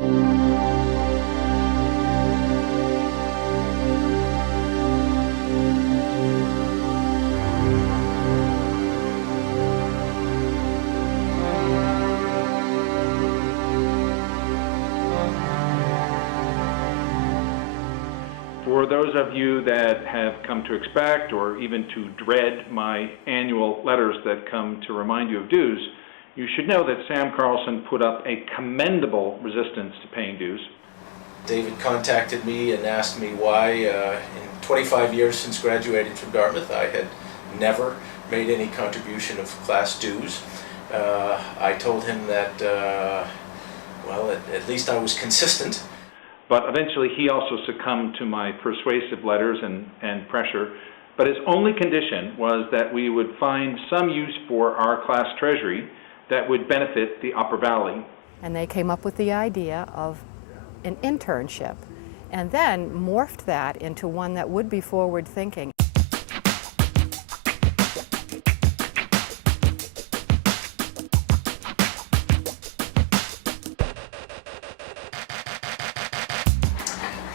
For those of you that have come to expect or even to dread my annual letters that come to remind you of dues, you should know that Sam Carlson put up a commendable resistance to paying dues. David contacted me and asked me why, in 25 years since graduating from Dartmouth, I had never made any contribution of class dues. I told him that, well, at least I was consistent. But eventually he also succumbed to my persuasive letters and pressure. But his only condition was that we would find some use for our class treasury that would benefit the Upper Valley. And they came up with the idea of an internship and then morphed that into one that would be forward-thinking.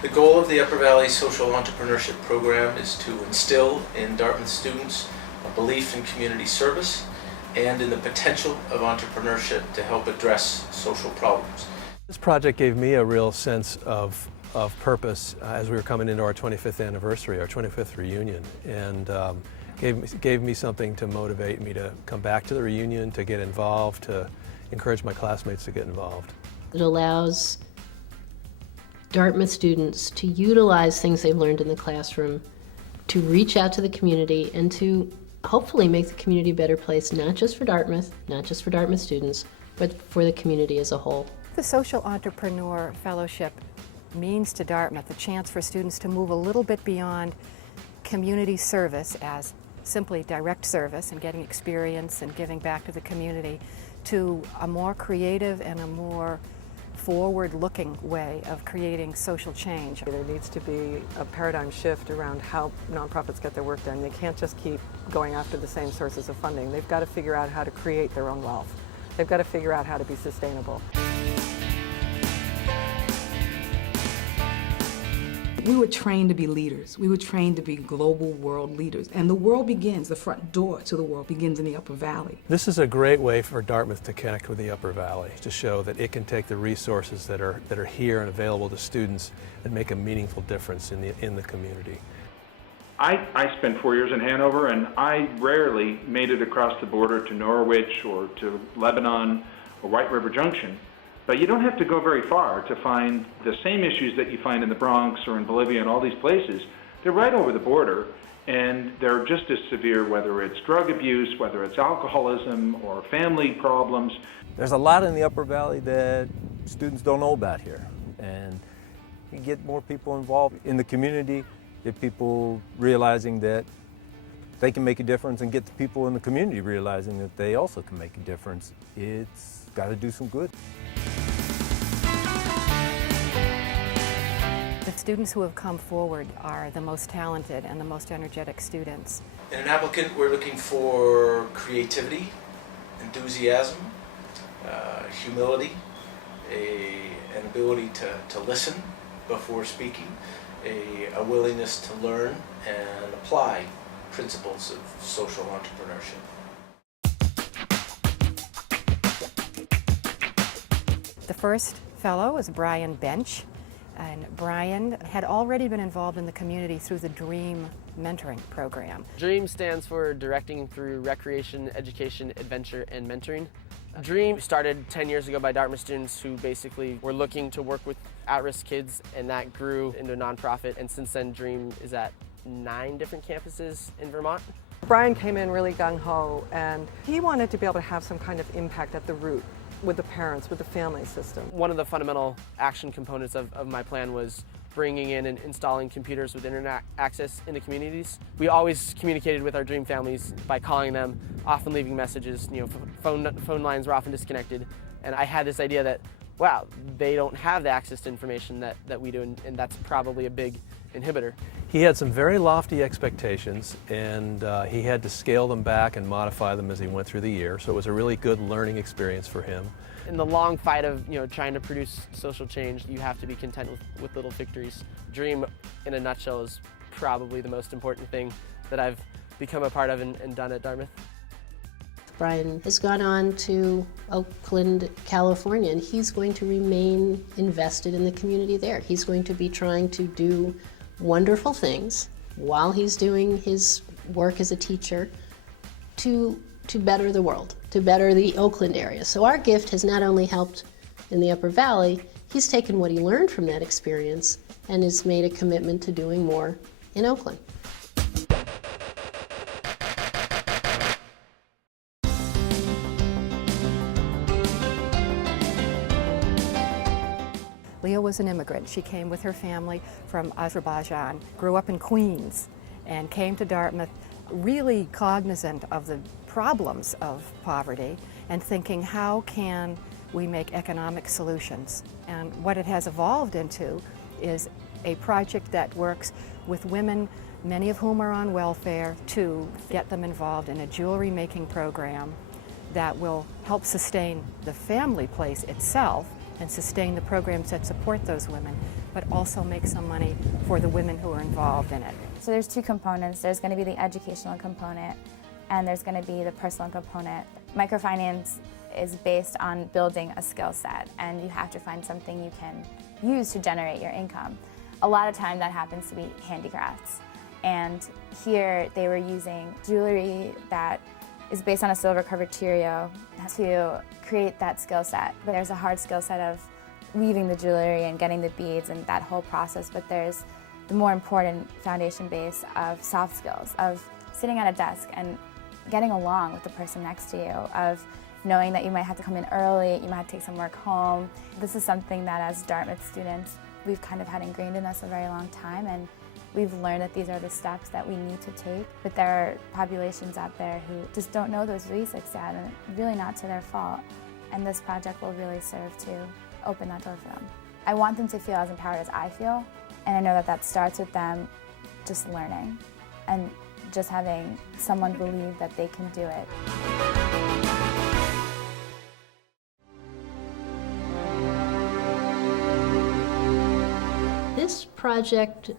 The goal of the Upper Valley Social Entrepreneurship Program is to instill in Dartmouth students a belief in community service and in the potential of entrepreneurship to help address social problems. This project gave me a real sense of purpose as we were coming into our 25th anniversary, our 25th reunion, and gave me something to motivate me to come back to the reunion, to get involved, to encourage my classmates to get involved. It allows Dartmouth students to utilize things they've learned in the classroom, to reach out to the community, and to hopefully make the community a better place, not just for Dartmouth, not just for Dartmouth students, but for the community as a whole. The Social Entrepreneur Fellowship means to Dartmouth a chance for students to move a little bit beyond community service as simply direct service and getting experience and giving back to the community to a more creative and a more forward-looking way of creating social change. There needs to be a paradigm shift around how nonprofits get their work done. They can't just keep going after the same sources of funding. They've got to figure out how to create their own wealth. They've got to figure out how to be sustainable. We were trained to be leaders. We were trained to be global world leaders. And the world begins, the front door to the world begins in the Upper Valley. This is a great way for Dartmouth to connect with the Upper Valley, to show that it can take the resources that are here and available to students and make a meaningful difference in the community. I spent 4 years in Hanover, and I rarely made it across the border to Norwich or to Lebanon or White River Junction. But you don't have to go very far to find the same issues that you find in the Bronx or in Bolivia and all these places. They're right over the border, and they're just as severe, whether it's drug abuse, whether it's alcoholism or family problems. There's a lot in the Upper Valley that students don't know about here, and you get more people involved in the community, get people realizing that they can make a difference, and get the people in the community realizing that they also can make a difference. It's got to do some good. The students who have come forward are the most talented and the most energetic students. In an applicant, we're looking for creativity, enthusiasm, humility, an ability to listen before speaking, a willingness to learn and apply principles of social entrepreneurship. The first fellow is Brian Bench, and Brian had already been involved in the community through the DREAM mentoring program. DREAM stands for Directing Through Recreation, Education, Adventure, and Mentoring. DREAM started 10 years ago by Dartmouth students who basically were looking to work with at-risk kids, and that grew into a nonprofit, and since then DREAM is at 9 different campuses in Vermont. Brian came in really gung-ho, and he wanted to be able to have some kind of impact at the root with the parents, with the family system. One of the fundamental action components of my plan was bringing in and installing computers with internet access in the communities. We always communicated with our DREAM families by calling them, often leaving messages. You know, phone lines were often disconnected, and I had this idea that, wow, they don't have the access to information that we do, and that's probably a big inhibitor. He had some very lofty expectations, and he had to scale them back and modify them as he went through the year, so it was a really good learning experience for him. In the long fight of trying to produce social change, you have to be content with little victories. Dream, in a nutshell, is probably the most important thing that I've become a part of and done at Dartmouth. Brian has gone on to Oakland, California, and he's going to remain invested in the community there. He's going to be trying to do wonderful things while he's doing his work as a teacher to better the world, to better the Oakland area. So our gift has not only helped in the Upper Valley, he's taken what he learned from that experience and has made a commitment to doing more in Oakland. Leah was an immigrant. She came with her family from Azerbaijan, grew up in Queens, and came to Dartmouth really cognizant of the problems of poverty and thinking, how can we make economic solutions? And what it has evolved into is a project that works with women, many of whom are on welfare, to get them involved in a jewelry making program that will help sustain the family place itself and sustain the programs that support those women, but also make some money for the women who are involved in it. So there's two components. There's going to be the educational component, and there's going to be the personal component. Microfinance is based on building a skill set, and you have to find something you can use to generate your income. A lot of time that happens to be handicrafts, and here they were using jewelry that is based on a silver covered curio to create that skill set. But there's a hard skill set of weaving the jewelry and getting the beads and that whole process, but there's the more important foundation base of soft skills, of sitting at a desk and getting along with the person next to you, of knowing that you might have to come in early, you might have to take some work home. This is something that as Dartmouth students, we've kind of had ingrained in us a very long time, and we've learned that these are the steps that we need to take, but there are populations out there who just don't know those basics yet, and really not to their fault. And this project will really serve to open that door for them. I want them to feel as empowered as I feel, and I know that that starts with them just learning and just having someone believe that they can do it. This project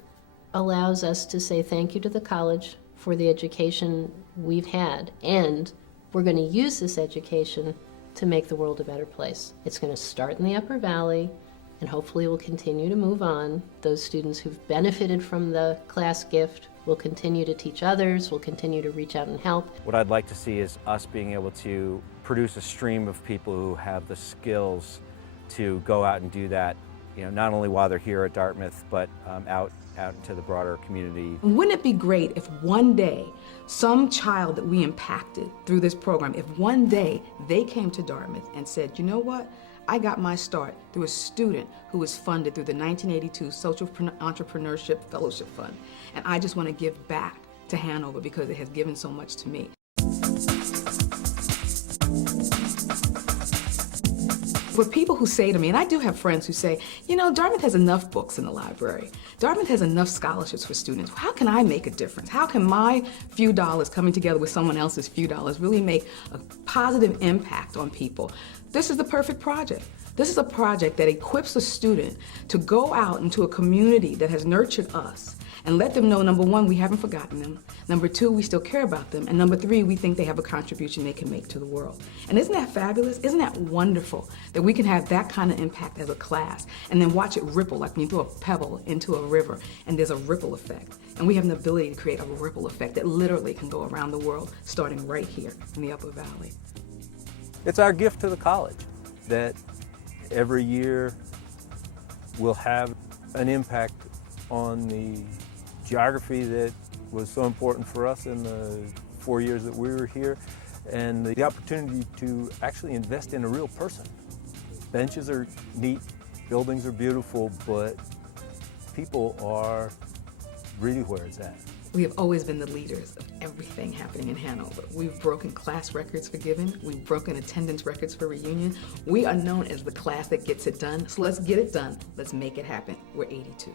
allows us to say thank you to the college for the education we've had, and we're going to use this education to make the world a better place. It's going to start in the Upper Valley, and hopefully will continue to move on. Those students who've benefited from the class gift will continue to teach others, will continue to reach out and help. What I'd like to see is us being able to produce a stream of people who have the skills to go out and do that, not only while they're here at Dartmouth, but out into the broader community. Wouldn't it be great if one day some child that we impacted through this program, if one day they came to Dartmouth and said, you know what, I got my start through a student who was funded through the 1982 Social Entrepreneurship Fellowship Fund, and I just want to give back to Hanover because it has given so much to me. For people who say to me, and I do have friends who say, Dartmouth has enough books in the library. Dartmouth has enough scholarships for students. How can I make a difference? How can my few dollars coming together with someone else's few dollars really make a positive impact on people? This is the perfect project. This is a project that equips a student to go out into a community that has nurtured us and let them know, number one, we haven't forgotten them. Number two, we still care about them. And number three, we think they have a contribution they can make to the world. And isn't that fabulous? Isn't that wonderful that we can have that kind of impact as a class and then watch it ripple like when you throw a pebble into a river and there's a ripple effect. And we have an ability to create a ripple effect that literally can go around the world, starting right here in the Upper Valley. It's our gift to the college that every year will have an impact on the geography that was so important for us in the 4 years that we were here, and the opportunity to actually invest in a real person. Benches are neat, buildings are beautiful, but people are really where it's at. We have always been the leaders of everything happening in Hanover. We've broken class records for giving. We've broken attendance records for reunion. We are known as the class that gets it done. So let's get it done. Let's make it happen. We're 82.